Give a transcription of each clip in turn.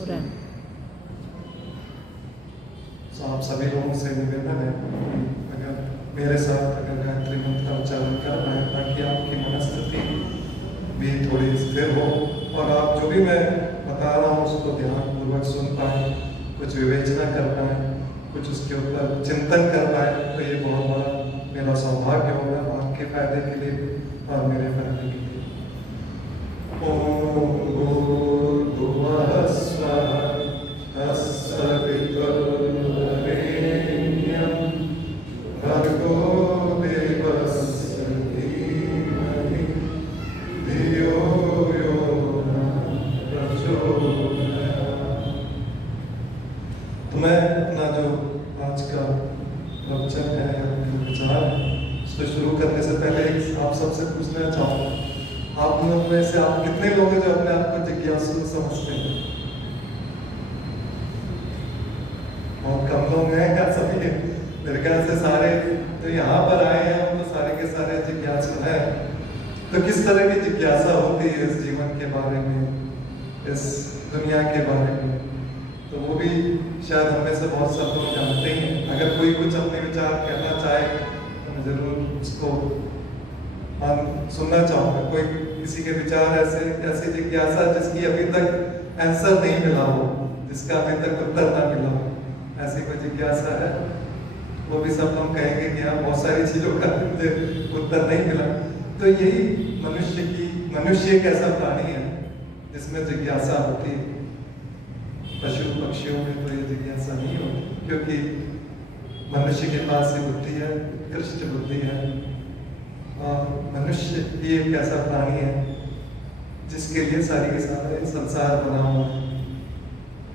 स्फुरन। तो आप सभी लोगों से निवेदन है कि अगर मेरे साथ अगर गायत्री मंत्र का उच्चारण कर रहे हैं ताकि आपकी मनस्थिति भी थोड़ी स्थिर हो और आप जो भी मैं बता रहा हूँ उसको ध्यानपूर्वक सुन पाए, कुछ विवेचना कर पाए, कुछ उसके ऊपर चिंतन कर पाए, तो ये बहुत बड़ा मेरा सौभाग्य होगा आपके फायदे के लिए भी और मेरे फायदे के लिए। ओम भूर्भुवः स्वः तत्सवितुर्वरेण्यं भर्गो देवस्य धीमहि धियो यो नः प्रचोदयात्। तो मैं अपना जो आज का प्रवचन है या विचार है उसको शुरू करने से पहले आप सबसे पूछना चाहूँगा, आप लोग में से आप कितने लोग हैं जो अपने आप को जिज्ञासु समझते हैं? बहुत कम लोग हैं या सभी हैं? मेरे ख्याल से सारे जो यहाँ पर आए हैं वो तो सारे के सारे जिज्ञासु हैं। तो किस तरह की जिज्ञासा होती है इस जीवन के बारे में, इस दुनिया के बारे में, तो वो भी शायद हमें से बहुत सब लोग जानते हैं। अगर कोई कुछ अपने विचार कहना चाहे तो मैं जरूर उसको सुनना चाहूँगा। कोई किसी के विचार ऐसी जिज्ञासा जिसकी अभी तक आंसर नहीं मिला हो, जिसका अभी तक उत्तर ना मिला हो, ऐसी कोई जिज्ञासा है? वो भी सब हम कहेंगे कि हाँ बहुत सारी चीजों का मुझे उत्तर नहीं मिला। तो यही मनुष्य एक ऐसा प्राणी है जिसमें जिज्ञासा होती है। पशु पक्षियों में तो ये जिज्ञासा नहीं होती, क्योंकि मनुष्य के पास ये बुद्धि है, उत्कृष्ट बुद्धि है। और मनुष्य ही एक ऐसा प्राणी है जिसके लिए सारी के सारा ये संसार बना हुआ है।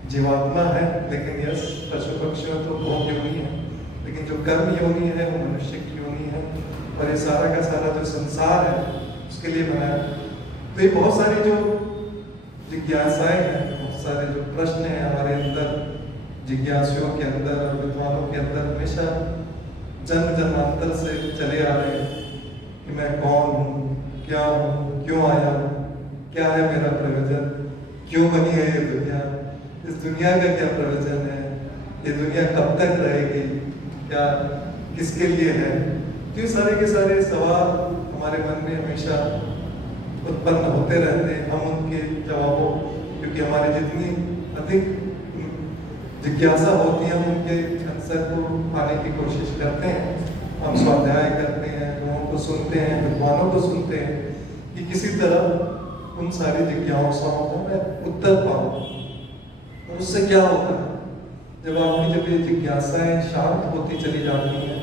जीवात्मा है, लेकिन यस पशु पक्षियों तो भोग योनि है, लेकिन जो कर्म योनि है वो मनुष्य की योनि है। और ये सारा का सारा जो संसार है उसके लिए बना है। तो ये बहुत सारी जो जिज्ञासाएं हैं, बहुत सारे जो प्रश्न हैं हमारे अंदर, जिज्ञासुओं के अंदर और विद्वानों के अंदर हमेशा जन्म जन्मांतर से चले आ रहे हैं कि मैं कौन हूँ, क्या हूँ, क्यों आया हूँ, क्या है मेरा प्रयोजन, क्यों बनी है ये दुनिया, इस दुनिया का क्या प्रयोजन है, ये दुनिया कब तक रहेगी, क्या किसके लिए है। तो ये सारे के सारे सवाल हमारे मन में हमेशा उत्पन्न होते रहते हैं। हम उनके जवाबों, क्योंकि हमारी जितनी अधिक जिज्ञासा होती है हम उनके आंसर को पाने की कोशिश करते हैं। हम स्वाध्याय करते हैं, लोगों को सुनते हैं, विद्वानों को सुनते हैं कि किसी तरह उन सारी जिज्ञासाओं को मैं उत्तर पाऊँ। और उससे क्या होता है, जब ये जिज्ञासाएं शांत होती चली जाती हैं,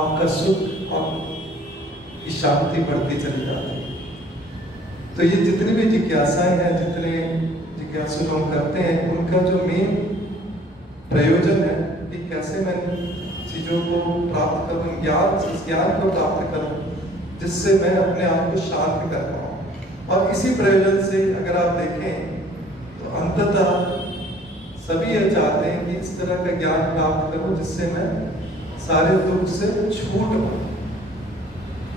आपका सुख और की शांति बढ़ती चली जाती है। तो ये जितनी भी जिज्ञासाएं हैं, जितने जिज्ञासु लोग करते हैं, उनका जो मेन प्रयोजन है कि कैसे मैं चीजों को प्राप्त करूं, ज्ञान को प्राप्त करूं, जिससे मैं अपने आप को शांत कर पाऊं। और इसी प्रयोजन से अगर आप देखें तो अंततः सभी ये चाहते हैं कि इस तरह का ज्ञान प्राप्त करूं जिससे मैं सारे दुख से छूट पाऊं।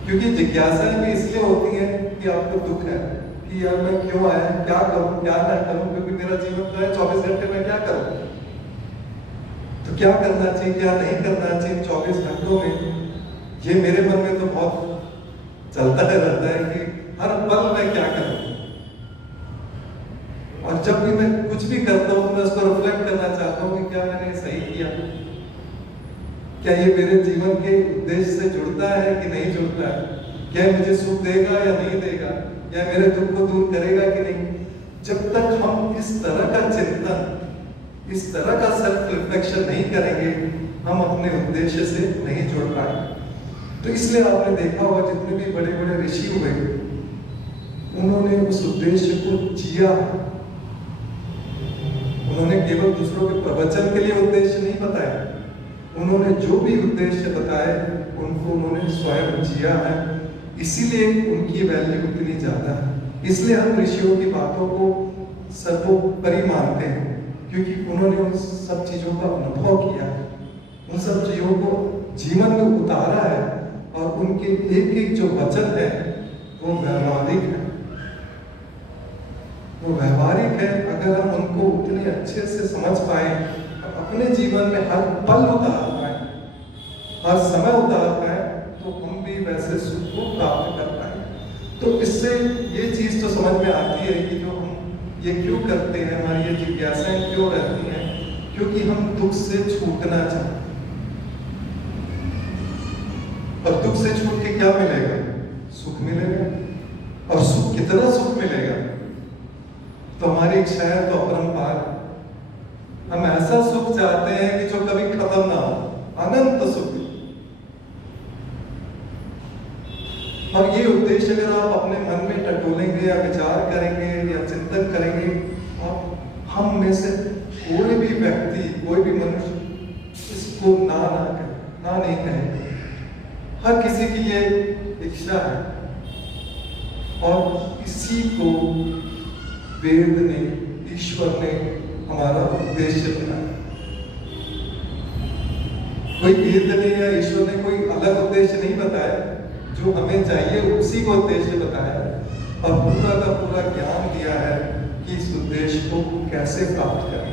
क्योंकि जिज्ञासाएं भी इसलिए होती हैं कि आपको दुख है कि यार मैं क्यों आया, क्या करूं, क्या ना करूं, क्योंकि मेरा जीवन जो है 24 घंटे में क्या करूं, तो क्या करना चाहिए, क्या नहीं करना चाहिए 24 घंटों में, ये मेरे मन में तो बहुत चलता रहता है कि हर पल मैं क्या करूं। और जब भी मैं कुछ भी करता हूं तो मैं उसको रिफ्लेक्ट करना चाहता हूं कि क्या मैंने सही किया, क्या ये मेरे जीवन के उद्देश्य से जुड़ता है कि नहीं जुड़ता है, क्या मुझे सुख देगा या नहीं देगा, या मेरे दुख को दूर करेगा कि नहीं। जब तक हम इस तरह का चिंतन, इस तरह का सेल्फ रिफ्लेक्शन नहीं करेंगे, हम अपने उद्देश्य से नहीं जुड़ पाएंगे। तो इसलिए आपने देखा होगा जितने भी बड़े बड़े ऋषि हुए, उन्होंने उस उद्देश्य को जिया। उन्होंने केवल दूसरों के प्रवचन के लिए उद्देश्य नहीं बताया, उन्होंने जो भी उद्देश्य बताए उनको उन्होंने स्वयं जिया है। इसीलिए उनकी वैल्यू इतनी ज्यादा है। इसलिए हम ऋषियों की बातों को सर्वोपरि मानते हैं, क्योंकि उन्होंने उन सब चीजों का अनुभव किया है, उन सब चीजों को जीवन में उतारा है, और उनके एक एक जो वचन है वो वैज्ञानिक है। वो व्यवहारिक है। अगर हम उनको उतने अच्छे से समझ पाए, अपने जीवन में हर पल उतार पाए, हर समय उतार पाए, तो हम भी वैसे सुख को प्राप्त कर पाए। तो इससे ये चीज तो समझ में आती है कि जो हम ये क्यों करते हैं, हमारी ये जिज्ञासाएं क्यों रहती हैं, क्योंकि हम दुख से छूटना चाहते हैं। और दुख से छूट के क्या मिलेगा? सुख मिलेगा। और सुख, कितना सुख मिलेगा? तो हमारी इच्छाएं तो अपरंपार है। हम ऐसा सुख चाहते हैं कि जो कभी खत्म ना हो, अनंत सुख। और ये उद्देश्य अगर आप अपने मन में टटोलेंगे या विचार करेंगे या चिंतन करेंगे, और हम में से कोई भी व्यक्ति, कोई भी मनुष्य इसको ना कहे, ना नहीं कहेगा। हर किसी की ये इच्छा है, और इसी को वेद ने, ईश्वर ने हमारा उद्देश्य बनाया। कोई वेद ने या ईश्वर ने कोई अलग उद्देश्य नहीं बताया, जो हमें चाहिए उसी को उद्देश्य बताया, और पूरा का पूरा ज्ञान दिया है कि इस उद्देश्य को कैसे प्राप्त करें।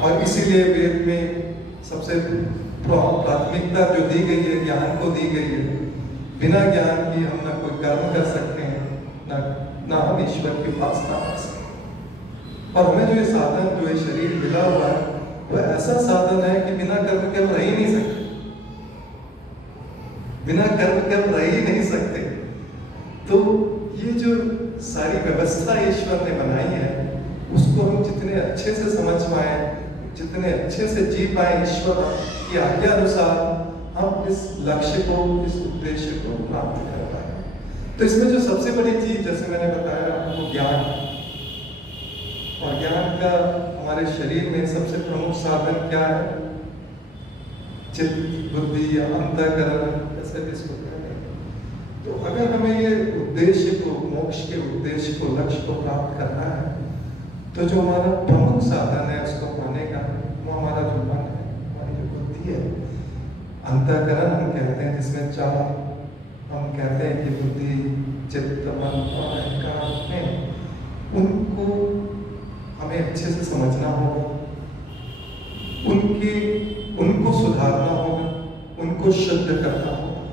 और इसीलिए वेद में सबसे प्राथमिकता जो दी गई है, ज्ञान को दी गई है। बिना ज्ञान की हम ना कोई कर्म कर सकते हैं, ना हम ईश्वर की उपासना कर सकते हैं। और हमें जो ये साधन, जो ये शरीर मिला हुआ है, वह ऐसा साधन है कि बिना कर्म के हम रह ही नहीं सकते। बिना कर्म के हम रह ही नहीं सकते। तो ये जो सारी व्यवस्था ईश्वर ने बनाई है, उसको हम जितने अच्छे से समझ पाए, जितने अच्छे से जी पाए ईश्वर की आज्ञा अनुसार, हम इस लक्ष्य को, इस उद्देश्य को प्राप्त कर पाए। तो इसमें जो सबसे बड़ी चीज, जैसे मैंने बताया, वो ज्ञान। और ज्ञान का हमारे शरीर में सबसे प्रमुख साधन क्या है? चित्त, बुद्धि या अंतःकरण, कैसे भी इसको कहें। तो अगर हमें ये उद्देश्य को, मोक्ष के उद्देश्य को, लक्ष्य को प्राप्त करना है, तो जो हमारा प्रमुख साधन है उसको पाने का, वो हमारा जो मन है, हमारी जो बुद्धि है, अंतःकरण हम कहते हैं, जिसमें चार हम कहते हैं कि बुद्धि, चित्त, मन और अहंकार हैं, उनको हमें अच्छे से समझना होगा, उनको सुधारना होगा, उनको शुद्ध करना होगा।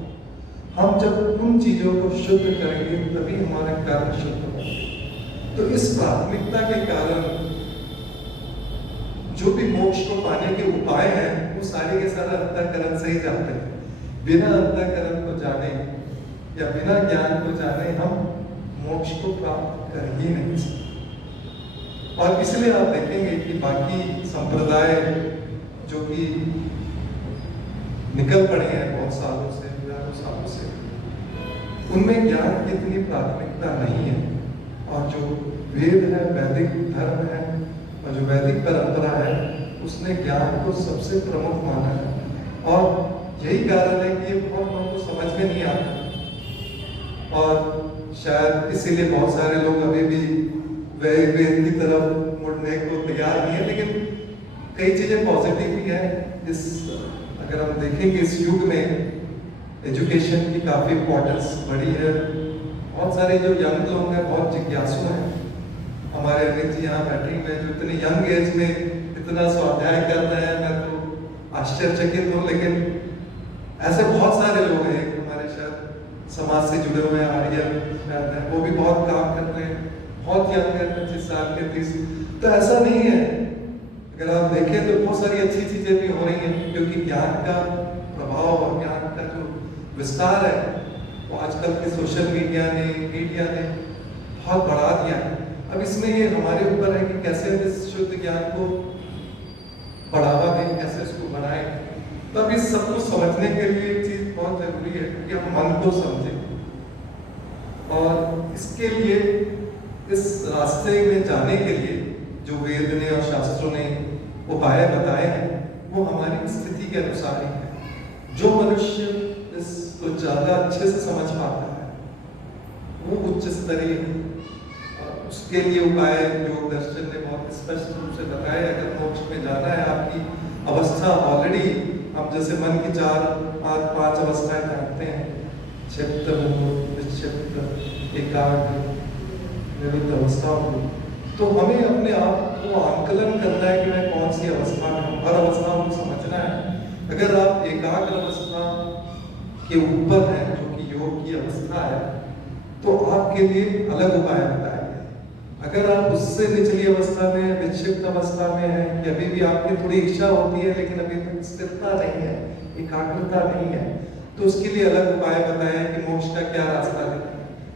हम जब उन चीजों को शुद्ध करेंगे, तभी हमारे कर्म शुद्ध होंगे। तो इस प्राथमिकता के कारण जो भी मोक्ष को पाने के उपाय हैं, वो सारे के सारे अंतःकरण से ही जाते हैं। बिना अंतःकरण को जाने या बिना ज्ञान को जाने हम मोक्ष को प्राप्त कर ही नहीं सकते। और इसलिए आप देखेंगे कि बाकी संप्रदाय जो कि निकल पड़े हैं बहुत सालों से, हजारों सालों से, उनमें ज्ञान की इतनी प्राथमिकता नहीं है। और जो वेद है, वैदिक धर्म है, और जो वैदिक परंपरा है, उसने ज्ञान को सबसे प्रमुख माना है। और यही कारण है कि ये बहुत लोगों को समझ में नहीं आता। और शायद इसीलिए बहुत सारे लोग अभी भी वेद की तरफ मुड़ने को तैयार नहीं है। लेकिन कई चीजें पॉजिटिव भी है। इस अगर हम देखेंगे, इस युग में एजुकेशन की काफी इम्पोर्टेंस बढ़ी है। बहुत सारे जो यंग लोग हैं, बहुत जिज्ञासु हैं। हमारे अनिल जी यहाँ बैठे हुए, जो इतने यंग एज में इतना स्वाध्याय कर रहे हैं, मैं तो आश्चर्यचकित हूँ। लेकिन ऐसे बहुत सारे लोग हैं हमारे शायद समाज से जुड़े हुए हैं, आर्यन शायद हैं, वो भी बहुत काम कर रहे हैं, बहुत यंग है, 25 साल के, 30। तो ऐसा नहीं है। अगर आप देखें तो बहुत सारी अच्छी चीजें भी हो रही हैं, क्योंकि ज्ञान का प्रभाव और ज्ञान का जो विस्तार है, वो आजकल के सोशल मीडिया ने बहुत बढ़ा दिया है। अब इसमें ये हमारे ऊपर है कि कैसे इस शुद्ध ज्ञान को बढ़ावा दें, कैसे इसको बढ़ाएं। तब इस सबको समझने के लिए एक चीज बहुत जरूरी है कि हम मन को समझें। और इसके लिए, इस रास्ते में जाने के लिए जो वेद ने और शास्त्रों ने उपाय बताए हैं, वो हमारी स्थिति के अनुसार ही है। जो मनुष्य इसको ज्यादा अच्छे से समझ पाता है, वो उच्च स्तरीय है। और उसके लिए उपाय योग दर्शन ने बहुत स्पष्ट रूप से बताया। अगर मोक्ष में जाना है, आपकी अवस्था ऑलरेडी, हम जैसे मन की 4-5 अवस्थाएं जानते हैं, चित्त, विक्षिप्त, एकाग्र, विविध अवस्थाओं को। तो हमें अपने आप को आंकलन करना है कि मैं कौन सी अवस्था में हूँ, हर अवस्था को समझना है। अगर आप एकाग्र अवस्था के ऊपर हैं, जो कि योग की अवस्था है, तो आपके लिए अलग उपाय बताए गए। अगर आप उससे निचली अवस्था में, विक्षिप्त अवस्था में हैं, कि अभी भी आपकी थोड़ी इच्छा होती है लेकिन अभी तक स्थिरता नहीं है, एकाग्रता नहीं है, तो उसके लिए अलग उपाय बताए हैं कि मोक्ष का क्या रास्ता है।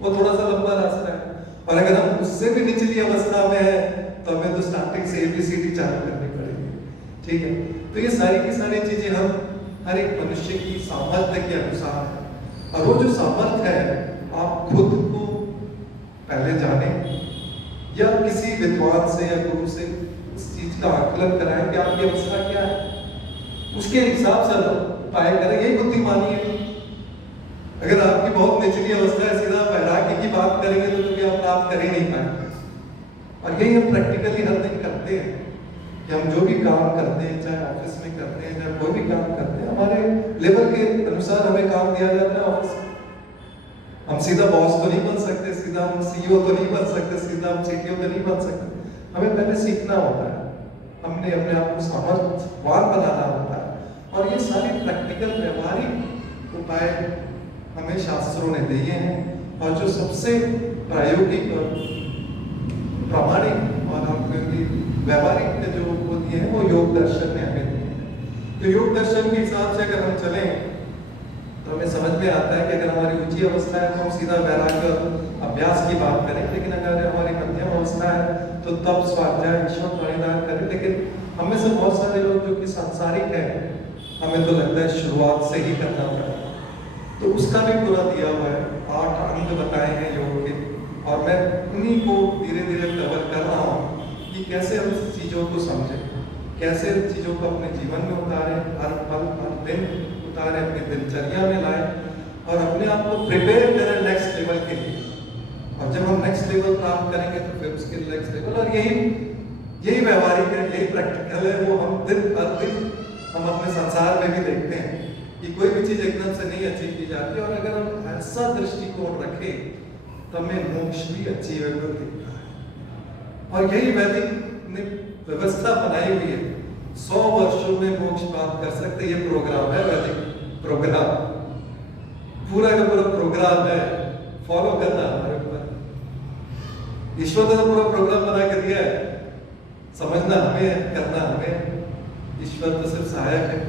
वो थोड़ा सा लंबा रास्ता है। और अगर हम उससे भी निचली अवस्था में है, तो हमें तो स्टार्टिंग से ABCD चालू करनी पड़ेगी। ठीक है, तो ये सारी की सारी चीजें हम हर एक मनुष्य की सामर्थ्य के अनुसार है। और वो जो सामर्थ्य है, आप खुद को पहले जाने या किसी विद्वान से या गुरु से उस चीज का आकलन कराएं कि आपकी अवस्था क्या है, उसके हिसाब से उपाय करें। यही बुद्धिमानी है। अगर आपकी बहुत निचली अवस्था है, सीधा वैराग्य की बात करेंगे तो कभी आप प्राप्त कर ही नहीं पाएंगे। और यही हम प्रैक्टिकली हर दिन करते हैं कि हम जो भी काम करते हैं, चाहे ऑफिस में करते हैं, चाहे कोई भी काम करते हैं, हमारे लेवल के अनुसार हमें काम दिया जाता है ऑफिस में। हम सीधा बॉस तो नहीं बन सकते, सीधा हम CEO तो नहीं बन सकते, सीधा हम CTO तो नहीं बन सकते। हमें पहले सीखना होता है, हमने अपने आप को सामर्थ्यवान बनाना होता है। और ये सारे प्रैक्टिकल व्यवहारिक उपाय हमें शास्त्रों ने दिए हैं, और जो सबसे प्रायोगिक और प्रामाणिक और हम व्यवहारिक जो वो दिए हैं, वो योग दर्शन ने हमें दिए हैं। तो योग दर्शन के हिसाब से अगर हम चलें तो हमें समझ में आता है कि अगर हमारी ऊंची अवस्था है तो हम सीधा वैराग्य अभ्यास की बात करें, लेकिन अगर हमारी मध्यम अवस्था है तो तब स्वाध्याय, ईश्वर परिधान करें। लेकिन हमें से बहुत सारे लोग जो कि सांसारिक हैं, हमें तो लगता है शुरुआत से ही करना पड़ेगा, तो उसका भी पूरा दिया हुआ है। 8 अंग बताए हैं योग के, और मैं उन्हीं को धीरे धीरे कवर कर रहा हूँ कि कैसे हम चीज़ों को समझें, कैसे चीज़ों को अपने जीवन में उतारें, हर पल हर दिन उतारें, अपनी दिनचर्या में लाएं, और अपने आप को प्रिपेयर करें नेक्स्ट लेवल के लिए। और जब हम नेक्स्ट लेवल प्राप्त करेंगे तो फिर उसके नेक्स्ट लेवल, और यही व्यवहारिक है, यही प्रैक्टिकल है। वो हम दिन हर दिन हम अपने संसार में भी देखते हैं कि कोई भी चीज एकदम से नहीं अचीव की जाती, और अगर हम ऐसा दृष्टिकोण रखें तो हमें मोक्ष भी अचीवेबल दिखता है। और यही वैदिक ने व्यवस्था बनाई हुई है, 100 वर्षों में मोक्ष प्राप्त कर सकते। ये प्रोग्राम है, वैदिक प्रोग्राम, पूरा का पूरा प्रोग्राम है, फॉलो करना हमारे ऊपर। ईश्वर ने तो पूरा प्रोग्राम बना के दिया है, समझना हमें है, करना हमें। ईश्वर तो सिर्फ सहायक है,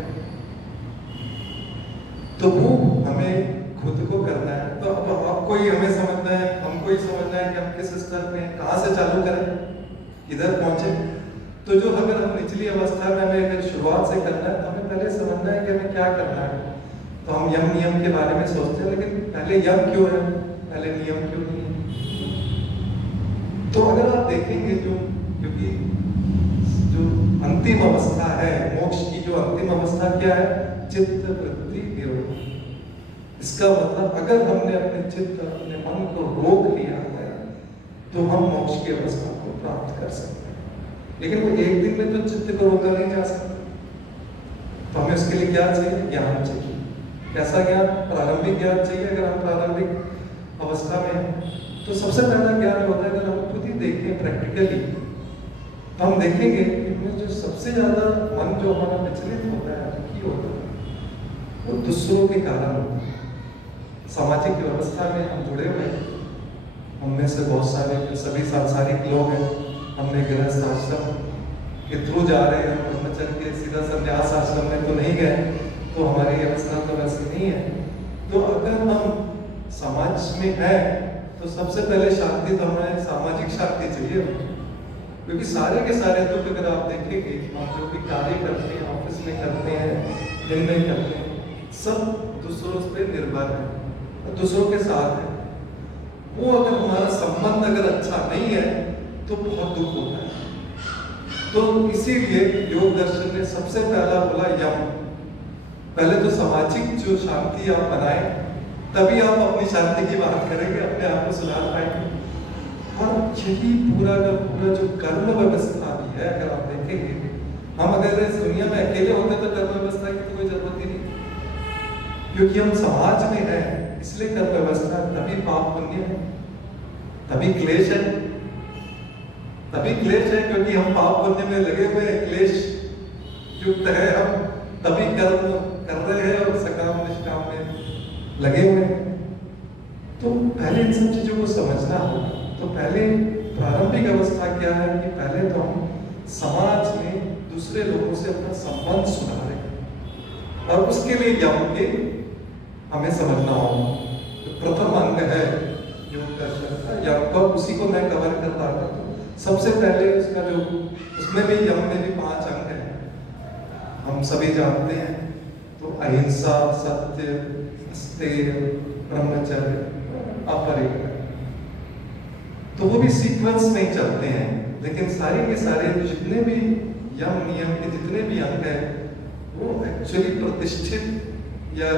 तो वो हमें खुद को करना है। तो अब आपको ही हमें समझना है, हमको ही समझना है कि हम किस स्तर में, कहाँ से चालू करें, किधर पहुंचे। तो जो अगर हम निचली अवस्था में हमें अगर शुरुआत से करना है, तो हमें पहले समझना है कि हमें क्या करना है। तो हम यम नियम के बारे में सोचते हैं, लेकिन पहले यम क्यों है, पहले नियम क्यों नहीं है। तो अगर आप देखेंगे क्योंकि जो अंतिम अवस्था है मोक्ष की, जो अंतिम अवस्था क्या है, चित्त वृत्ति निरोध। इसका मतलब अगर हमने अपने चित्त, अपने मन को रोक लिया है, तो हम मोक्ष की अवस्था को प्राप्त कर सकते हैं। लेकिन वो एक दिन में तो चित्त को रोका नहीं जा सकता। तो हमें उसके लिए क्या चाहिए, ज्ञान चाहिए। कैसा ज्ञान, प्रारंभिक ज्ञान चाहिए। अगर हम प्रारंभिक अवस्था में हैं तो सबसे पहला ज्ञान होता है, अगर हम खुद ही देखें प्रैक्टिकली, तो हम देखेंगे कि जो सबसे ज्यादा मन जो हमारा विचलित होता है, दुखी होता है, वो दूसरों के कारण होता है। सामाजिक व्यवस्था में हम जुड़े हुए हैं, उनमें से बहुत सारे जो सभी सांसारिक लोग हैं, हमने गृहस्थ आश्रम के थ्रू जा रहे हैं, ब्रह्मचर्य के सीधा संन्यास आश्रम में तो नहीं गए, तो हमारी अवस्था तो वैसी नहीं है। तो अगर हम समाज में हैं तो सबसे पहले शांति तो हमें सामाजिक शांति चाहिए, क्योंकि सारे के सारे दुख अगर आप देखेंगे, हम जो भी कार्य करते हैं, ऑफिस में करते हैं, दिन में करते हैं, सब दूसरों पे निर्भर है, दूसरों के साथ है। वो अगर हमारा संबंध अगर अच्छा नहीं है तो बहुत दुख होता है। तो इसीलिए योग दर्शन ने सबसे पहला बोला यम। पहले तो सामाजिक जो शांति आप बनाए, तभी आप अपनी शांति की बात करेंगे, अपने आप को सुधार पाएंगे। और यही पूरा का पूरा जो कर्म व्यवस्था भी है, अगर आप देखेंगे, हम अगर इस दुनिया में अकेले होते तो कर्म व्यवस्था की तो कोई जरूरत ही नहीं, क्योंकि हम समाज में हैं, इसलिए कर्म व्यवस्था, तभी पाप पुण्य है, तभी क्लेश है। तभी क्लेश है क्योंकि हम पाप पुण्य में लगे हुए हैं, क्लेश युक्त है हम, तभी कर्म कर रहे हैं और सकाम निष्काम में लगे हुए हैं। तो पहले इन सब चीजों को समझना होगा। तो पहले प्रारंभिक अवस्था क्या है कि पहले तो हम समाज में दूसरे लोगों से अपना संबंध सुधारें और उसके लिए यम के हमें समझना होगा। तो प्रथम अंग है योग दर्शन का, यम को उसी को मैं कवर करता हूँ। सबसे पहले उसका जो उसमें भी यम में भी 5 अंग हैं, हम सभी जानते हैं। तो अहिंसा, सत्य, अस्तेय, ब्रह्मचर्य, अपरिग्रह। तो वो भी सीक्वेंस में चलते हैं, लेकिन सारे के सारे जितने भी यम नियम के जितने भी अंग हैं वो एक्चुअली प्रतिष्ठित या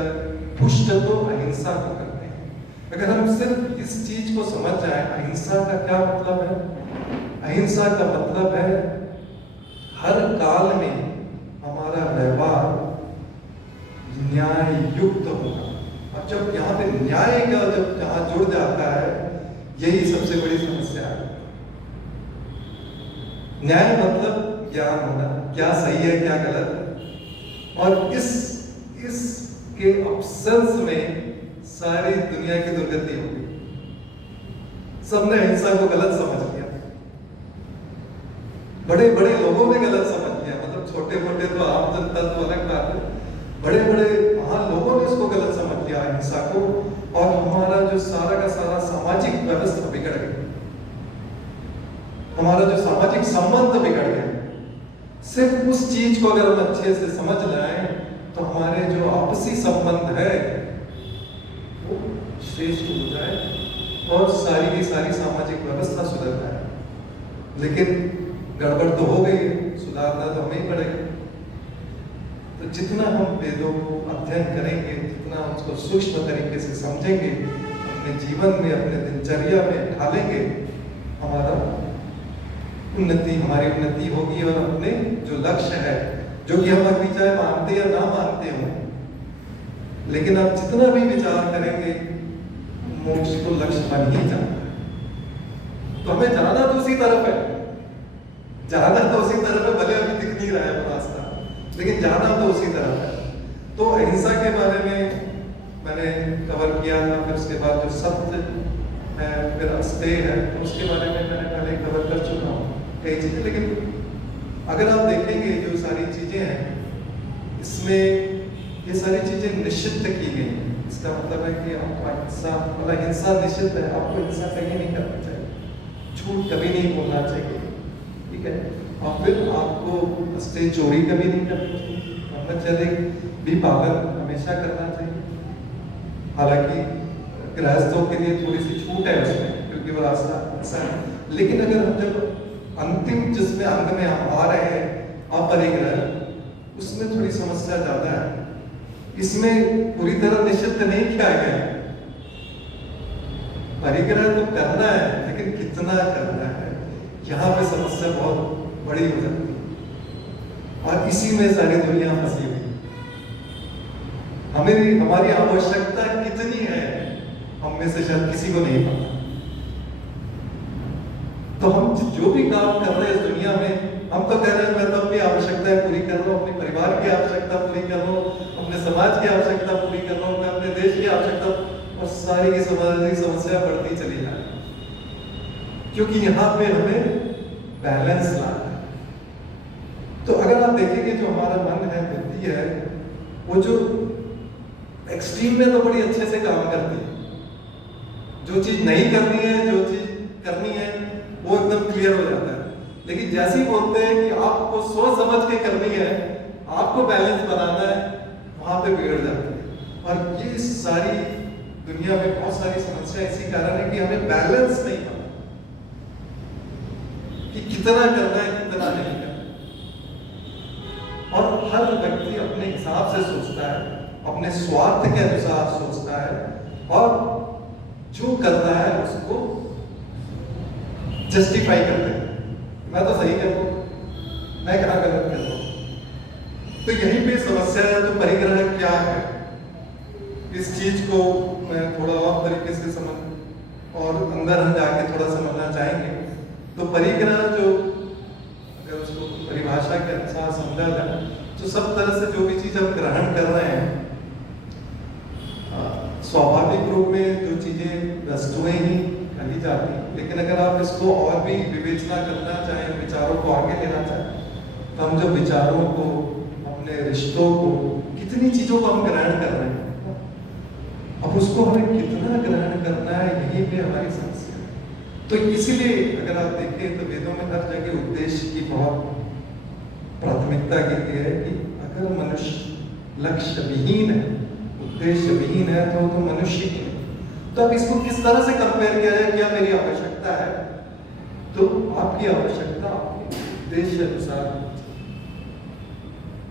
पुष्ट तो अहिंसा को करते हैं। अगर हम सिर्फ इस चीज को समझ जाए, अहिंसा का क्या मतलब है? अहिंसा का मतलब है हर काल में हमारा व्यवहार न्याय युक्त होगा। और जब यहाँ पे न्याय का जब जहाँ जुड़ जाता है, यही सबसे बड़ी समस्या है। न्याय मतलब ज्ञान होना, क्या सही है क्या गलत है। और इसके अब्सेंस में सारी दुनिया की दुर्गति हो गई। सबने अहिंसा को गलत समझ लिया, बड़े बड़े लोगों ने गलत समझ लिया। मतलब छोटे मोटे तो आम जनता तो अलग बात है, बड़े बड़े महान लोगों ने इसको गलत समझ लिया अहिंसा को, और हमारा जो सारा का सारा सामाजिक व्यवस्था बिगड़ गई, हमारा जो सामाजिक संबंध बिगड़ गए। सिर्फ उस चीज को अगर हम अच्छे से समझ लें तो हमारे जो आपसी संबंध है वो श्रेष्ठ हो जाए और सारी की सारी सामाजिक व्यवस्था सुधर जाए। लेकिन गड़बड़ तो हो गई, सुधारना तो हमें ही पड़ेगा। तो जितना हम वेदों को अध्ययन करेंगे, जितना उसको सूक्ष्म तरीके से समझेंगे, अपने जीवन में अपने दिनचर्या में ढालेंगे, हमारी उन्नति होगी। और अपने जो लक्ष्य है, जो कि हम अभी चाहे मानते या ना मानते हो, लेकिन आप जितना भी विचार करेंगे मोक्ष को लक्ष्य बन ही जाता है। तो हमें जाना तो उसी तरफ है, जाना तो उसी तरफ है, भले अभी दिख नहीं रहा है वो रास्ता, लेकिन जाना तो उसी तरफ है। तो अहिंसा के बारे में मैंने कवर किया था, फिर उसके बाद जो सत्य है, फिर अस्तेय है, तो उसके बारे में मैंने पहले कवर कर चुका हूँ कई चीजें। लेकिन अगर आप देखेंगे जो सारी चीजें हैं, इसमें ये सारी चीजें निषिद्ध की गई। इसका मतलब है कि आपको अहिंसा, मतलब हिंसा निषिद्ध है, आपको हिंसा कहीं नहीं करनी चाहिए, झूठ कभी नहीं बोलना चाहिए, ठीक है। और फिर आपको अस्तेय, चोरी कभी नहीं करनी चाहिए, ब्रह्मचर्य भी पालन हमेशा करना चाहिए। हालांकि गृहस्थों के लिए थोड़ी सी छूट है उसमें, क्योंकि वो रास्ता अच्छा है। लेकिन अगर हम जब अंतिम जिसमें अंग में हम आ रहे हैं, अपरिग्रह, उसमें थोड़ी समस्या ज्यादा है। इसमें पूरी तरह निषिद्ध नहीं किया गया है। परिग्रह तो करना है, लेकिन कितना करना है, यहाँ पे समस्या बहुत बड़ी हो जाती है। और इसी में सारी दुनिया फंसी हुई। हमारी आवश्यकता कितनी है, हम में से शायद किसी को नहीं पता। तो हम जो भी काम कर रहे हैं इस दुनिया में, हम तो कह रहे हैं मैं तो अपनी आवश्यकताएं पूरी कर रहा हूँ, अपने परिवार की आवश्यकता पूरी कर रहा हूँ, अपने समाज की आवश्यकता पूरी कर रहा हूँ, मैं अपने देश की आवश्यकता, और सारी की समस्या बढ़ती चली जा रही है, क्योंकि यहाँ पे हमें बैलेंस लाना है। तो अगर आप देखेंगे जो हमारा मन है, बुद्धि है, वो जो एक्सट्रीम में तो बड़ी अच्छे से काम करती है। जो चीज नहीं करनी है, जो चीज करनी है, वो एकदम क्लियर हो जाता है। लेकिन जैसे ही बोलते हैं कि आपको सोच समझ के करनी है, आपको बैलेंस बनाना है, वहां पे बिगड़ जाती है। और ये सारी दुनिया में बहुत सारी समस्या इसी कारण है कि हमें बैलेंस नहीं पता कि कितना करना है, कितना नहीं करना। और हर व्यक्ति अपने हिसाब से सोचता है, अपने स्वार्थ के अनुसार सोचता है, और जो करता है उसको जस्टिफाई करते हैं, मैं तो सही कर रहा हूं, मैं कहाँ गलत कर रहा हूं। तो यहीं पे समस्या है। तो परिग्रह क्या है, इस चीज को मैं थोड़ा और तरीके से समझ, और अंदर हम जाके थोड़ा समझना चाहेंगे। तो परिग्रह जो अगर उसको परिभाषा के अनुसार समझा जाए तो सब तरह से जो भी चीज हम ग्रहण कर रहे हैं, स्वाभाविक रूप में जो चीजें वस्तुएं ही कही जाती हैं, लेकिन अगर आप इसको और भी विवेचना करना चाहें, विचारों को आगे लेना चाहें, तो हम जो विचारों को, अपने रिश्तों को, कितनी चीजों को हम ग्रहण कर रहे हैं, अब उसको हमें कितना ग्रहण करना है, यही पे हमारी समस्या है। तो इसीलिए अगर आप देखें तो वेदों में हर जगह उद्देश्य की बहुत प्राथमिकता की गई है कि अगर मनुष्य लक्ष्य विहीन है, उद्देश्य विहीन है, तो मनुष्य ही है। तो अब इसको किस तरह से कंपेयर किया जाए, क्या मेरी आवश्यकता है, तो आपकी आवश्यकता आपके उद्देश्य अनुसार।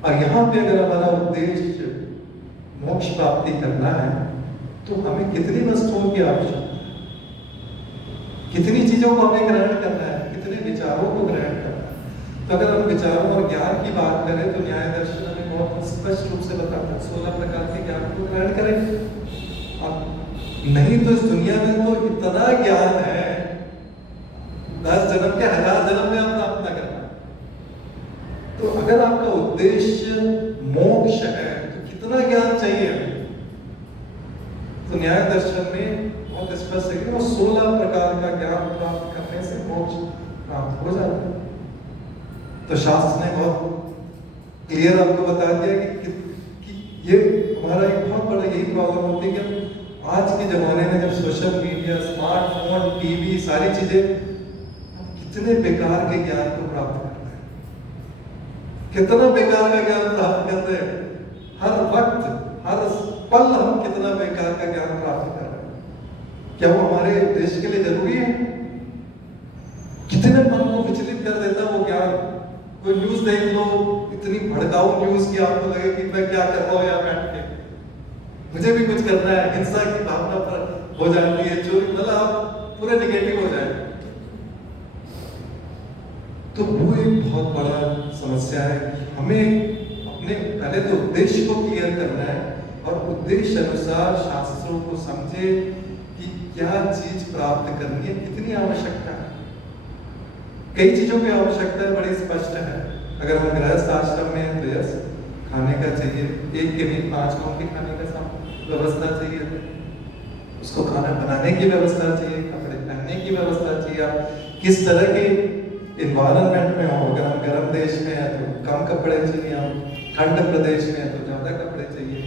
और यहाँ पे अगर हमारा उद्देश्य मोक्ष प्राप्ति करना है, तो हमें कितनी वस्तुओं की आवश्यकता है, कितनी चीजों को हमें ग्रहण करना है, कितने विचारों को ग्रहण करना है। तो अगर हम विचारों और ज्ञान की बात करें तो न्याय दर्शन हमें बहुत स्पष्ट रूप से बताता है 16 प्रकार के ज्ञान को ग्रहण करें। अब नहीं तो इस दुनिया में तो इतना ज्ञान है, 10 जन्म के 1000 जन्म में आप प्राप्त न करना। तो अगर आपका उद्देश्य मोक्ष है तो कितना ज्ञान चाहिए हमें। तो न्याय दर्शन में बहुत स्पष्ट है कि वो 16 प्रकार का ज्ञान प्राप्त करने से मोक्ष प्राप्त हो जाता है। तो शास्त्र ने बहुत क्लियर आपको बता दिया कि ये हमारा एक बहुत बड़ा यही प्रॉब्लम होती है कि आज के जमाने में जब सोशल मीडिया, स्मार्टफोन, टीवी, सारी चीजें, कितने बेकार के ज्ञान को प्राप्त कर रहे हैं, कितना बेकार का ज्ञान प्राप्त कर रहे हैं, हर वक्त हर पल हम कितना बेकार का ज्ञान प्राप्त कर रहे हैं। क्या वो हमारे देश के लिए जरूरी है? कितने मन को विचलित कर देता वो ज्ञान। कोई न्यूज देख लो, इतनी भड़काऊ न्यूज की आपको लगे कि मैं क्या कर रहा हूँ यहाँ बैठ के, मुझे भी कुछ करना है, हिंसा की भावना पर हो जाती है, चोरी, मतलब आप पूरे निगेटिव हो जाए। तो वो एक बहुत बड़ा समस्या है कि हमें अपने पहले तो उद्देश्य को क्लियर करना है और उद्देश्य अनुसार शास्त्रों को समझे कि क्या चीज प्राप्त करनी है, कितनी आवश्यकता है। कई चीजों की आवश्यकता बड़ी स्पष्ट है। अगर हम गृहस्थ आश्रम में हैं तो यस, खाने का चाहिए, एक के नहीं 5 गाँव के खाने का व्यवस्था चाहिए, उसको खाना बनाने की व्यवस्था चाहिए, कपड़े पहनने की व्यवस्था चाहिए। आप किस तरह के इन्वायरमेंट में हो, अगर हम गर्म देश में हैं तो कम कपड़े चाहिए, हम ठंड प्रदेश में हैं तो ज्यादा कपड़े चाहिए,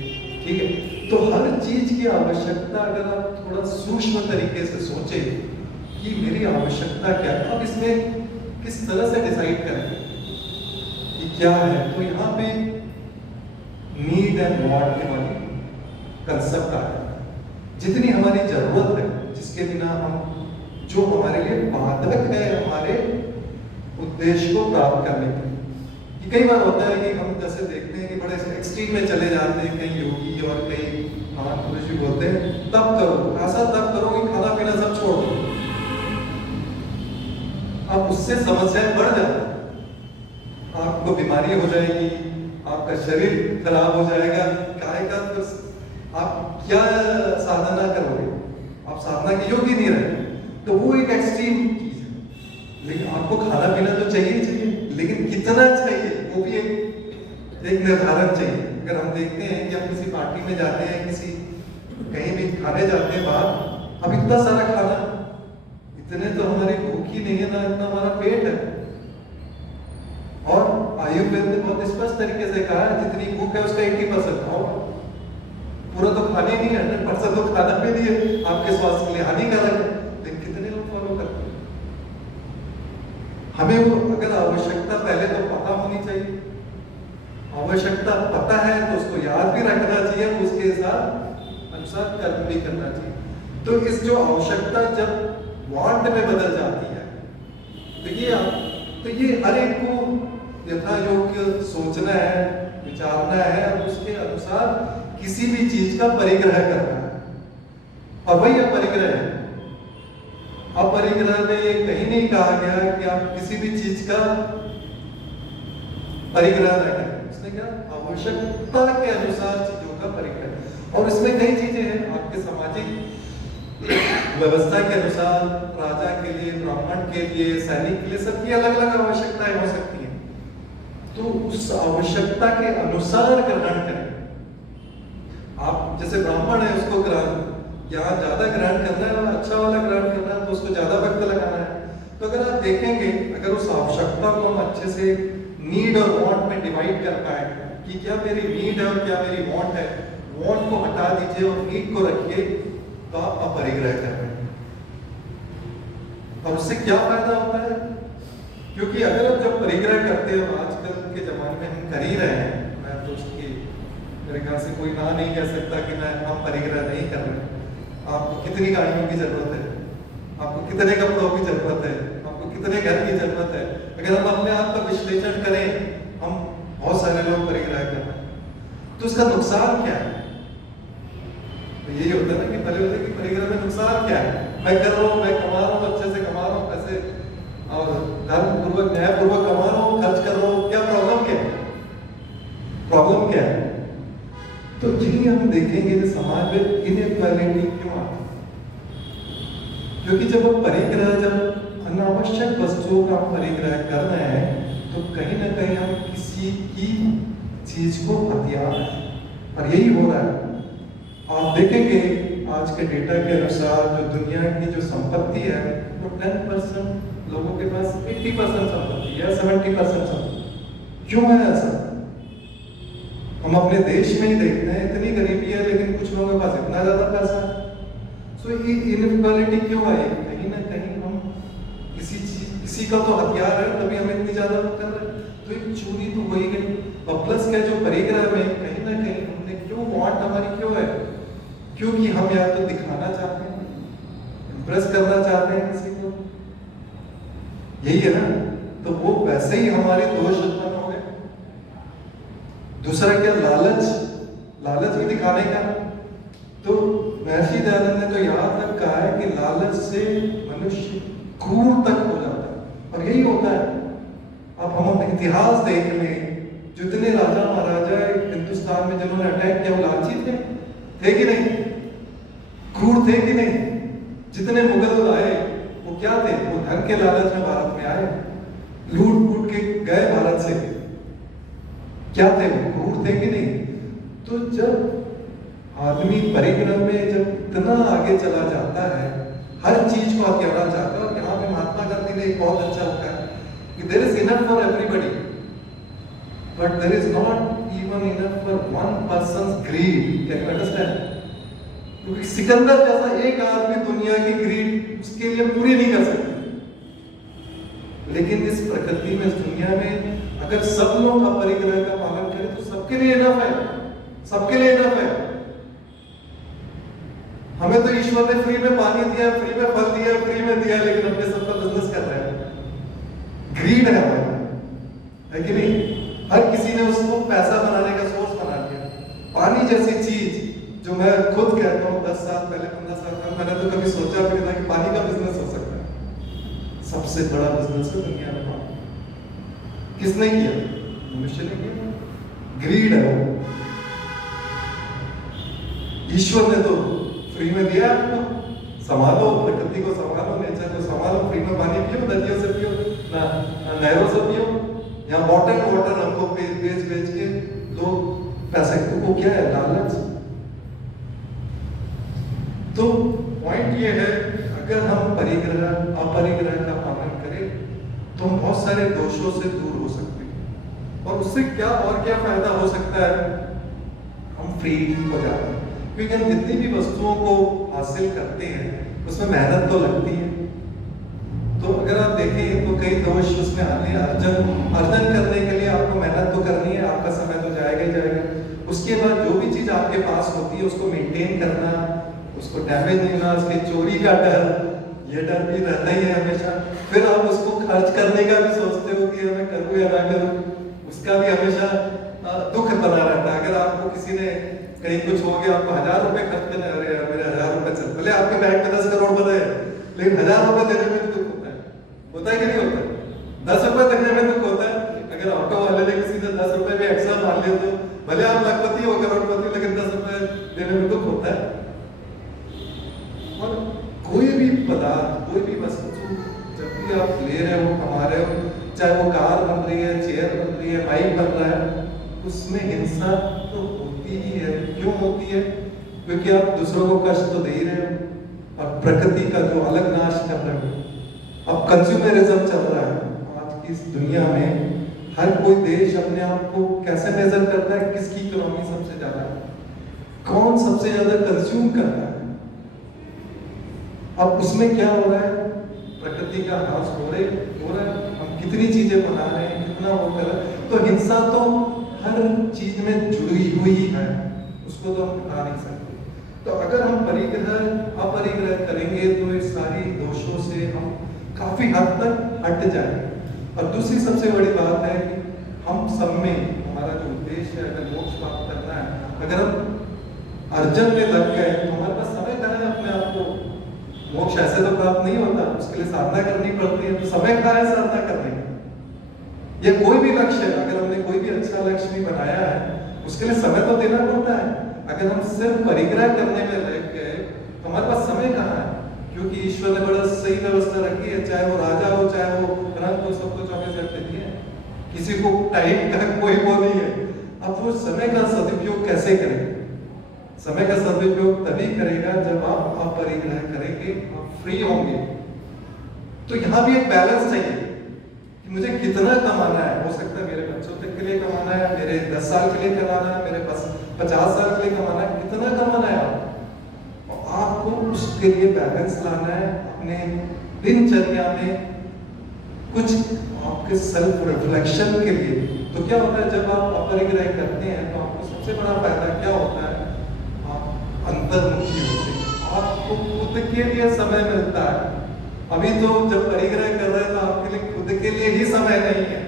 ठीक है। तो हर चीज की आवश्यकता अगर आप थोड़ा सूक्ष्म तरीके से सोचे कि मेरी आवश्यकता क्या है, अब इसमें किस तरह से डिसाइड करें कि क्या है। तो यहाँ पे नीड एंड वांट के वाली कंसेप्ट आ है। जितनी हमारी जरूरत है, जिसके बिना हम, जो हमारे लिए बाधक है हमारे उद्देश्य को प्राप्त करने के लिए। कई बार होता है कि हम जैसे देखते हैं कि बड़े एक्सट्रीम में चले जाते हैं, कई योगी और कई महान पुरुष भी बोलते हैं तब करो, ऐसा तब करो कि खाना पीना सब छोड़ दो। अब उससे समस्याएं बढ़ जाती हैं, आपको बीमारी हो जाएगी, आपका शरीर खराब हो जाएगा, काय का तो आप क्या साधना करोगे, आप साधना के योग्य नहीं रहे। तो वो एक एक्सट्रीम चीज है। लेकिन आपको खाना पीना तो चाहिए चाहिए, लेकिन कितना चाहिए वो भी एक निर्धारण चाहिए। अगर हम देखते हैं कि हम किसी पार्टी में जाते हैं, किसी कहीं भी खाने जाते हैं बाहर, अब इतना सारा खाना, इतने तो हमारी भूख ही नहीं है ना, इतना हमारा पेट है। और आयुर्वेद ने बहुत स्पष्ट तरीके से कहा है जितनी भूख है उसका 80% खाओ, पूरा तो खाने नहीं है, 100% तो खाना भी नहीं है, आपके स्वास्थ्य के लिए हानिकारक है। लेकिन कितने लोग फॉलो करते हैं। हमें वो अगर आवश्यकता पहले तो पता होनी चाहिए, आवश्यकता पता है तो उसको याद भी रखना चाहिए, उसके साथ अनुसार कर्म भी करना चाहिए। तो इस जो आवश्यकता जब वांट में बदल जाती है तो ये हर एक को यथा योग्य सोचना है, विचारना है और उसके अनुसार किसी भी चीज का परिग्रह करना है। और वही अपरिग्रह है। अपरिग्रह में ये कहीं नहीं कहा गया कि आप किसी भी चीज का परिग्रह न करें। उसने क्या, आवश्यकता के अनुसार चीजों का परिग्रह। और इसमें कई चीजें हैं, आपके सामाजिक व्यवस्था के अनुसार राजा के लिए, ब्राह्मण के लिए, सैनिक के लिए सबकी अलग अलग आवश्यकताएं हो सकती हैं। तो उस आवश्यकता के अनुसार ग्रहण करें। आप जैसे ब्राह्मण है, उसको यहाँ ज्यादा ग्रहण करना है और अच्छा वाला ग्रहण करना है तो उसको ज्यादा वक्त लगाना है। तो अगर आप देखेंगे, अगर उस आवश्यकता को हम अच्छे से नीड और वांट में डिवाइड कर पाए कि क्या मेरी नीड है और क्या मेरी वांट है, वांट को हटा दीजिए और नीड को रखिए, तो आप अपरिग्रह कर रहे हैं। और उससे क्या फायदा होता है? क्योंकि अगर आप जब परिग्रह करते हो, आजकल के जमाने में हम कर ही रहे हैं, मैं तो उसकी मेरे ख्याल से कोई ना नहीं कह सकता कि हम परिग्रह नहीं कर रहे। आपको कितनी गाड़ियों की जरूरत है, आपको कितने कपड़ों की जरूरत है, आपको कितने घर की जरूरत है। अगर हम अपने आप का विश्लेषण करें, हम बहुत सारे लोग परिग्रह कर रहे हैं, तो उसका नुकसान क्या है? तो यही होता है ना कि पहले होता है कि परिग्रह में नुकसान क्या है। मैं कर रहा हूँ, मैं कमा रहा हूँ, अच्छे से कमा रहा हूँ पैसे और धर्मपूर्वक न्यायपूर्वक कमा रहा हूँ, खर्च कर रहा हूँ, क्या प्रॉब्लम क्या है? प्रॉब्लम क्या है? तो यही हम देखेंगे समाज में इनइक्वालिटी क्यों आती है। क्योंकि जब हम परिग्रह, जब अनावश्यक वस्तुओं का हम परिग्रह कर रहे हैं, तो कहीं ना कहीं हम किसी की चीज को हथियार रहे हैं, और यही हो रहा है। आप देखेंगे आज के डेटा के अनुसार जो दुनिया की जो संपत्ति है, वो 10% लोगों के पास 80% संपत्ति है, 70% संपत्ति। क्यों है ऐसा? हम अपने देश में ही देखते हैं, इतनी गरीबी है, लेकिन कुछ लोगों के पास इतना ज्यादा पैसा है। सो ये इनइक्वालिटी क्यों आई? कहीं ना कहीं हम किसी का तो हथियार है, तभी हम इतनी ज्यादा कर रहे हैं। तो एक चोरी तो हो ही गई। और प्लस क्या, जो परिग्रह में कहीं ना कहीं हमने क्यों, वांट हमारी क्यों है? क्योंकि हम या तो दिखाना चाहते हैं, इम्प्रेस करना चाहते हैं किसी को, यही है ना। तो वो वैसे ही हमारे दोष उत्पन्न हो गए। दूसरा क्या, लालच भी दिखाने का। तो महर्षि दयानंद ने तो यहाँ तक कहा है कि लालच से मनुष्य क्रूर तक हो जाता है, और यही होता है। अब हम इतिहास देख लें, जितने राजा महाराजा हिंदुस्तान में जिन्होंने अटैक किया, वो लालची थे कि नहीं? क्रूर थे कि नहीं? जितने मुगल आए वो क्या थे? वो धन के लालच में भारत में आए, लूट के गए भारत से। क्या थे वो? क्रूर थे कि नहीं? तो जब आदमी परिग्रह में जब इतना आगे चला जाता है, हर चीज को हथियाना चाहता है। और यहाँ पे महात्मा गांधी ने एक बहुत अच्छा लिखा है कि there is enough for everybody, but there is not even enough for one persons greed. Can you understand? क्योंकि सिकंदर जैसा एक आदमी दुनिया की ग्रीड उसके लिए पूरी नहीं कर सकता। लेकिन इस प्रकृति में, इस दुनिया में अगर सब लोग अपरिग्रह का पालन करें तो सबके लिए इनफ है, सबके लिए इनफ है। हमें तो ईश्वर ने फ्री में पानी दिया, फ्री में फल दिया, फ्री में दिया, लेकिन अपने सबका बिजनेस कर रहे हैं। ग्रीड है हमारा, है कि नहीं? हर किसी ने उसको पैसा बनाने का सोर्स बना लिया। पानी जैसी चीज जो मैं खुद कहता हूँ 10 साल पहले, 15 साल पहले मैंने तो कभी सोचा भी नहीं था कि पानी का बिजनेस हो सकता है। सबसे बड़ा बिजनेस है दुनिया में पानी। किसने किया? मनुष्य ने किया। ग्रीड है वो। ईश्वर ने तो फ्री में दिया आपको, संभालो, प्रकृति को संभालो, नेचर को संभालो, फ्री में पानी पियो, नदियों से पियो, नहरों से पियो। यहाँ बॉटल वाटर हमको बेच के लोग पैसे को, क्या है? लालच। तो पॉइंट ये है, अगर हम अपरिग्रह का पालन करें तो हम बहुत सारे दोषों से दूर हो सकते हैं। और उससे क्या फायदा हो सकता है? हम फ्री हो जाते हैं। क्योंकि हम जितनी भी वस्तुओं को हासिल करते हैं उसमें मेहनत तो लगती है। तो अगर आप देखें तो कई दोष उसमें आते हैं। अर्जन करने के लिए आपको मेहनत तो करनी है, आपका समय तो जाएगा ही जाएगा। उसके बाद जो भी चीज आपके पास होती है उसको मेंटेन करना, उसको डैमेज नहीं होना, उसकी चोरी का डर, ये डर भी रहता ही है हमेशा। फिर आप उसको खर्च करने का भी सोचते हो कि मैं करूँ या ना करूँ, उसका भी हमेशा दुख बना रहता है। अगर आपको किसी ने कहीं कुछ हो गया, आपको 1000 रुपए खर्च करने, अरे यार मेरे 1000 रुपए चल, भले आपके बैंक में 10 करोड़ बनाए, लेकिन 1000 रुपए देने में दुख होता है कि नहीं होता? 10 रुपए देने में दुख होता है। अगर ऑटो वाले ने किसी से 10 रुपए भी एक्स्ट्रा मान लिया तो भले आप लखपति हो, करोड़पति, लेकिन 10 रुपए देने में दुख होता है। और कमा रहे हो, चाहे वो कार बन रही है, चेयर बन रही है, बाइक बन रहा है, उसमें हिंसा तो होती ही है। क्यों होती है? क्योंकि आप दूसरों को कष्ट तो दे ही रहे हो और प्रकृति का जो अलग नाश कर रहे हो। अब कंज्यूमरिज्म चल रहा है आज की इस दुनिया में। हर कोई देश अपने आप को कैसे मेजर करता है, किसकी इकोनॉमी सबसे ज्यादा है, कौन सबसे ज्यादा कंज्यूम कर रहा है। अब उसमें क्या हो रहा है, प्रकृति का ह्रास हो रहा है। हम कितनी चीजें बना रहे हैं, कितना वो कर रहे हैं। तो हिंसा तो हर चीज में जुड़ी हुई है, उसको तो हम हटा नहीं सकते। तो अगर हम परिग्रह अपरिग्रह करेंगे तो इस सारी दोषों से हम काफी हद तक हट जाएंगे। और दूसरी सबसे बड़ी बात है कि हम सब में हमारा जो उद्देश्य है, अगर मोक्ष प्राप्त करना है, अगर हम अर्जन में लग गए तो हमारे पास समय कहाँ है अपने आप को। मोक्ष ऐसे तो प्राप्त नहीं होता, उसके लिए साधना करनी पड़ती है। तो समय कहाँ है साधना करने का? ये कोई भी लक्ष्य है, अगर हमने कोई भी अच्छा लक्ष्य भी बनाया है, उसके लिए समय तो देना पड़ता है। अगर हम सिर्फ परिग्रह करने में लग गए तो हमारे पास समय कहाँ है? क्योंकि ईश्वर ने बड़ा सही व्यवस्था रखी है, चाहे वो राजा हो, चाहे वो रंग हो, सबको 24 घंटे दिए हैं। किसी को टाइम का कोई वो नहीं है। अब वो समय का सदुपयोग कैसे करें? समय का सदुपयोग तभी करेगा जब आप अपरिग्रह करेंगे, आप फ्री होंगे। तो यहाँ भी एक बैलेंस चाहिए कि मुझे कितना कमाना है। हो सकता है मेरे बच्चों तक के लिए कमाना है, मेरे 10 साल के लिए कमाना है, मेरे 50 साल के लिए कमाना है, कितना कमाना है आपको उसके लिए बैलेंस लाना है। अपने दिनचर्या में कुछ आपके सेल्फ रिफ्लेक्शन के लिए। तो क्या होता है जब आप अपरिग्रह करते हैं तो आपको सबसे बड़ा फायदा क्या होता है, आप अंतर्मुखी होते हैं, आपको खुद के लिए समय मिलता है। अभी तो जब परिग्रह कर रहे हैं तो आपके लिए खुद के लिए ही समय नहीं है।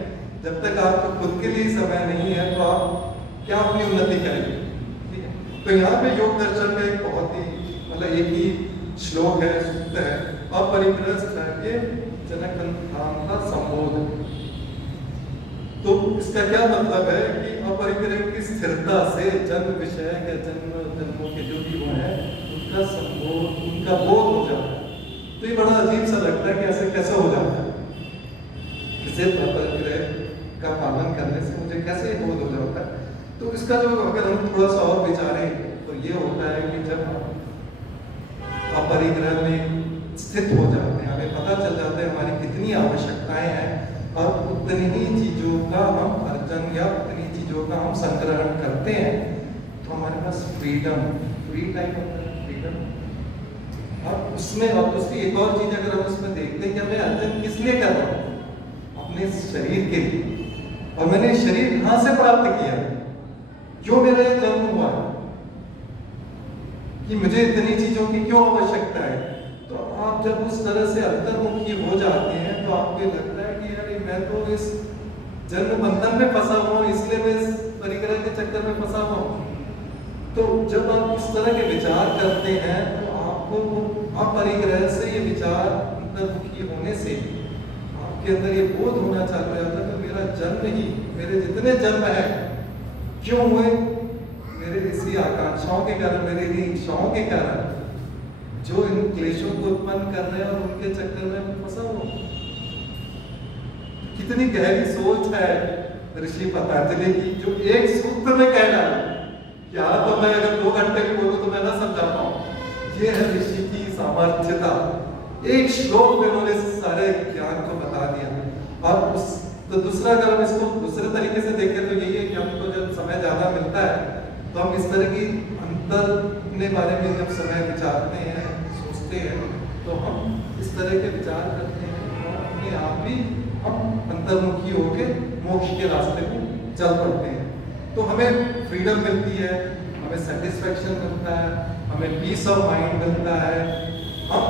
जब तक आपको खुद के लिए समय नहीं है तो आप क्या अपनी उन्नति करेंगे? ठीक है। तो यहाँ पे योग दर्शन का एक बहुत ही मतलब एक ही श्लोक है, सूत्र है, अपरिग्रह चाहिए जनक का संबोध। तो इसका क्या मतलब है कि अपरिग्रह की स्थिरता से जन्म विषय के जन्मों के जो भी वो है उनका संबोध, उनका बोध हो जाता है। तो ये बड़ा अजीब सा लगता है कि ऐसे कैसे हो जाता है, किसी अपरिग्रह का पालन करने से मुझे कैसे बोध हो जाता है। तो इसका जो अगर हम थोड़ा सा और विचारें तो ये होता है कि जब हम अपरिग्रह में स्थित हो जाते हैं, हमें पता चल जाता है हमारी कितनी आवश्यकताएं हैं और उतनी ही चीजों का हम अर्जन या उतनी चीजों का हम संग्रहण करते हैं, तो हमारे पास फ्रीडम, फ्री टाइम होता है, फ्रीडम। और उसमें और दूसरी एक और चीज अगर हम उसमें देखते हैं कि मैं अर्जन किस लिए कर रहा हूँ, अपने शरीर के लिए। और मैंने शरीर कहाँ से प्राप्त किया, क्यों मेरा ये जन्म हुआ है, कि मुझे इतनी चीजों की क्यों आवश्यकता है। तो आप जब उस तरह से अंतर्मुखी हो जाते हैं तो आपको लगता है कि यार मैं तो इस जन्म बंधन में फंसा हुआ हूँ, इसलिए मैं इस परिग्रह के चक्कर में फंसा हुआ हूँ। तो जब आप इस तरह के विचार करते हैं तो आपको अपरिग्रह से ये विचार अंतर्मुखी होने से आपके अंदर ये बोध होना चालू हो जाता है कि मेरा जन्म ही, मेरे जितने जन्म है क्यों हुए, मेरे इसी आकांक्षाओं के कारण, मेरे इन्हीं इच्छाओं के कारण जो इन क्लेशों को उत्पन्न कर रहे हैं और उनके चक्कर में फंसा हुआ। कितनी गहरी सोच है ऋषि पतंजलि की, जो एक सूत्र में कह डाला। यहाँ तो मैं अगर 2 घंटे भी बोलूं तो मैं ना समझा पाऊं। ये है ऋषि की सामर्थ्यता, एक श्लोक में उन्होंने सारे ज्ञान को बता दिया। और उस तो दूसरा अगर हम इसको दूसरे तरीके से देखें तो यही है कि हमको जब समय ज्यादा मिलता है तो हम इस तरह की अंतर अपने बारे में जब समय विचारते हैं, सोचते हैं, तो हम इस तरह के विचार करते हैं और अपने आप ही हम अंतर्मुखी होकर मोक्ष के रास्ते में चल पड़ते हैं। तो हमें फ्रीडम मिलती है, हमें सेटिस्फेक्शन मिलता है, हमें पीस ऑफ माइंड मिलता है, हम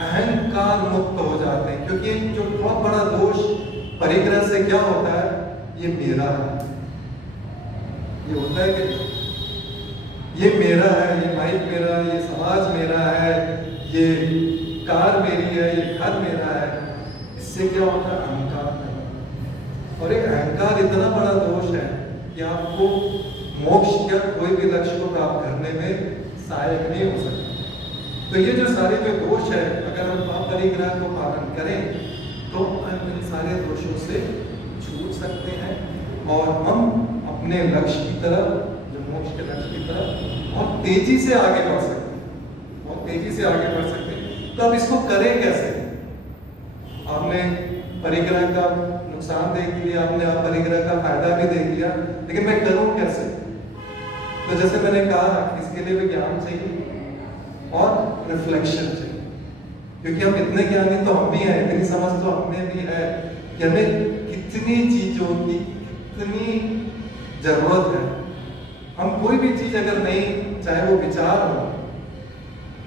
अहंकार मुक्त हो जाते हैं। क्योंकि जो बहुत बड़ा दोष परिग्रह से क्या होता है, ये मेरा है, ये होता है कि ये मेरा है, ये माइक मेरा है, ये समाज मेरा है, ये कार मेरी है, ये घर मेरा है। इससे क्या होता है, अहंकार है। और एक अहंकार इतना बड़ा दोष है कि आपको मोक्ष या कोई भी लक्ष्य को प्राप्त करने में सहायक नहीं हो सकता। तो ये जो सारे जो दोष है, अगर हम अपरिग्रह को पालन करें तो हम इन सारे दोषों से छूट सकते हैं और हम अपने लक्ष्य की तरफ, जो मोक्ष के लक्ष्य की तरफ, और तेजी से आगे बढ़ सकते हैं, और तेजी से आगे बढ़ सकते हैं। तो अब इसको करें कैसे? आपने परिग्रह का नुकसान देख लिया, आपने परिग्रह का फायदा भी देख लिया, लेकिन मैं करूं कैसे? तो जैसे मैंने कहा, इसके लिए भी ज्ञान चाहिए और रिफ्लेक्शन चाहिए, क्योंकि हम इतने ज्ञानी तो हम भी हैं, इतनी समझ तो हमें भी है कि हमें कितनी चीजों की कितनी जरूरत है। हम कोई भी चीज अगर नहीं, चाहे वो विचार हो,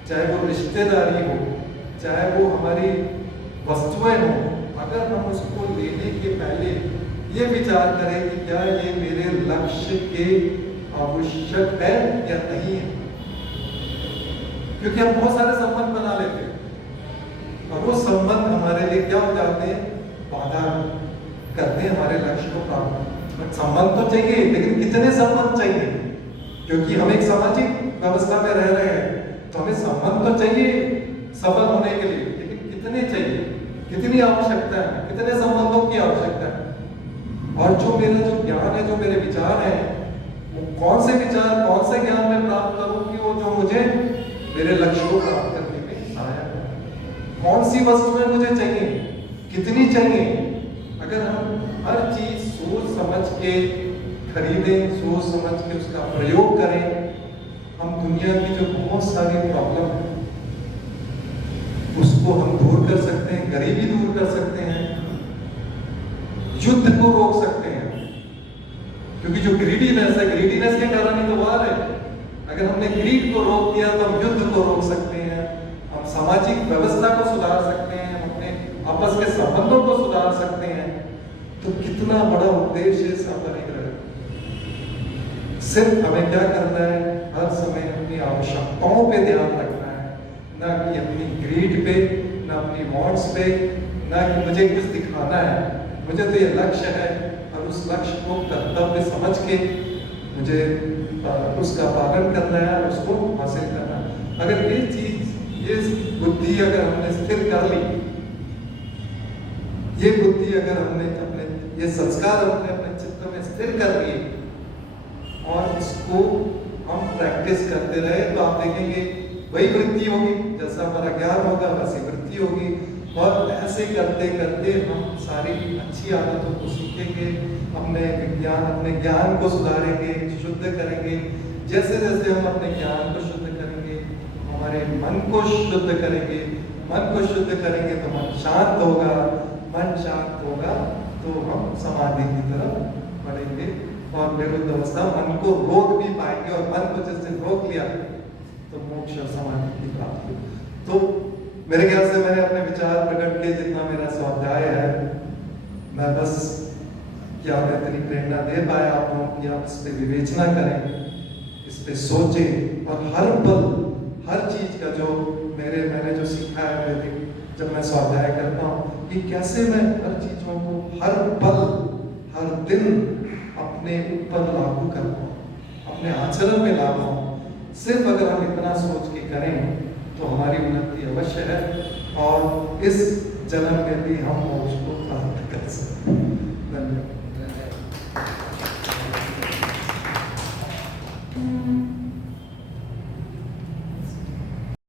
चाहे वो रिश्तेदारी हो, चाहे वो हमारी वस्तुएं हो, अगर हम उसको लेने के पहले ये विचार करें कि क्या ये मेरे लक्ष्य के आवश्यक है या नहीं है, क्योंकि हम बहुत सारे संबंध बना लेते हैं और वो संबंध हमारे लिए क्या हो जाते हैं, बाधा करते हैं हमारे लक्ष्य को प्राप्त। संबंध तो चाहिए, लेकिन कितने संबंध चाहिए? क्योंकि हम एक सामाजिक व्यवस्था में रह रहे हैं, तो हमें संबंध तो चाहिए सफल होने के लिए, लेकिन कितने चाहिए, कितनी आवश्यकता है, कितने संबंधों की आवश्यकता है? और जो मेरा जो ज्ञान है, जो मेरे विचार है, वो कौन से विचार, कौन से ज्ञान में प्राप्त करूं कि वो जो मुझे मेरे लक्ष्य को प्राप्त करने में सहायक है? कौन सी वस्तुएं मुझे चाहिए, कितनी चाहिए? अगर हम हर चीज सोच समझ के खरीदें, सोच समझ के उसका प्रयोग करें, हम दुनिया की जो बहुत सारी प्रॉब्लम है उसको हम दूर कर सकते हैं, गरीबी दूर कर सकते हैं, युद्ध को रोक सकते हैं, क्योंकि जो ग्रीडीनेस है, ग्रीडीनेस के कारण ही तो वार है। अगर हमने ग्रीड को रोक दिया तो हम युद्ध को रोक सकते हैं, हम सामाजिक व्यवस्था को सुधार सकते हैं, हम अपने आपस के संबंधों को सुधार सकते हैं। तो कितना बड़ा उद्देश्य है परिग्रह। सिर्फ हमें क्या करना है, हर समय अपनी आवश्यकताओं पे ध्यान रखना है, ना कि अपनी ग्रीड पे, ना अपनी वॉन्ट्स पे, ना कि मुझे कुछ दिखाना है। मुझे तो ये लक्ष्य है और उस लक्ष्य को कर्तव्य समझ के मुझे उसका पालन करना है और उसको हासिल करना है। अगर ये चीज, ये बुद्धि अगर हमने स्थिर कर ली, ये बुद्धि अगर हमने अपने, ये संस्कार हमने अपने चित्त में स्थिर कर लिए और इसको हम प्रैक्टिस करते रहे, तो आप देखेंगे वही वृत्ति होगी, जैसा हमारा ज्ञान होगा वैसी वृत्ति होगी। और ऐसे करते करते हम सारी अच्छी आदतों को सीखेंगे, अपने ज्ञान को सुधारेंगे, शुद्ध करेंगे। जैसे जैसे हम अपने ज्ञान को शुद्ध करेंगे, हमारे मन को शुद्ध करेंगे, मन को शुद्ध करेंगे तो मन शांत होगा, मन शांत होगा तो हम समाधि की तरफ बढ़ेंगे और विरुद्ध अवस्था, मन को रोक भी पाएंगे। और मन को जिस दिन रोक लिया तो मोक्ष और समाधि की प्राप्ति। तो मेरे ख्याल से मैंने अपने विचार प्रकट किए, जितना मेरा स्वाध्याय है, मैं बस क्या मैं इतनी प्रेरणा दे पाया आप लोगों की, आप इस पर विवेचना करें, इस पे सोचें और हर पल, हर चीज का जो मैंने जो सीखा है जब मैं स्वाध्याय करता हूँ, कि कैसे मैं हर चीजों को हर पल, हर दिन अपने ऊपर लागू कर पाऊँ, अपने आचरण में ला पाऊँ। सिर्फ अगर हम इतना सोच के करें तो हमारी उन्नति अवश्य है और इस जन्म में भी हम मोक्ष को प्राप्त कर सकते हैं। धन्यवाद।